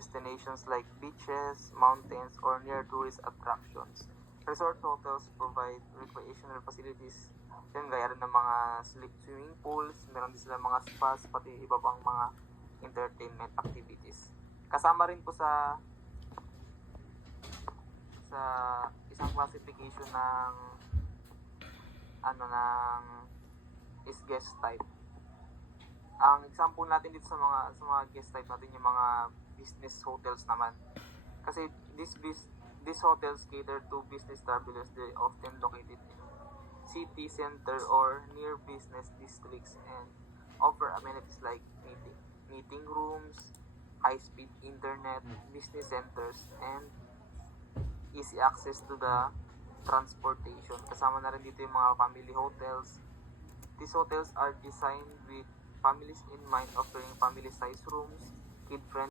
destinations like beaches, mountains, or near tourist attractions. Resort hotels provide recreational facilities, yun, gaya rin ng mga swimming pools, meron din sila mga spas, pati iba pang mga entertainment activities. Kasama rin po sa isang classification ng is guest type. Ang example natin dito sa mga guest type natin yung mga business hotels naman. Kasi these hotels cater to business travelers. They often located in city center or near business districts and offer amenities like meeting rooms, high-speed internet, business centers, and easy access to the transportation. Kasama na rin dito yung mga family hotels. These hotels are designed with families in mind, offering family-sized rooms, kid-friendly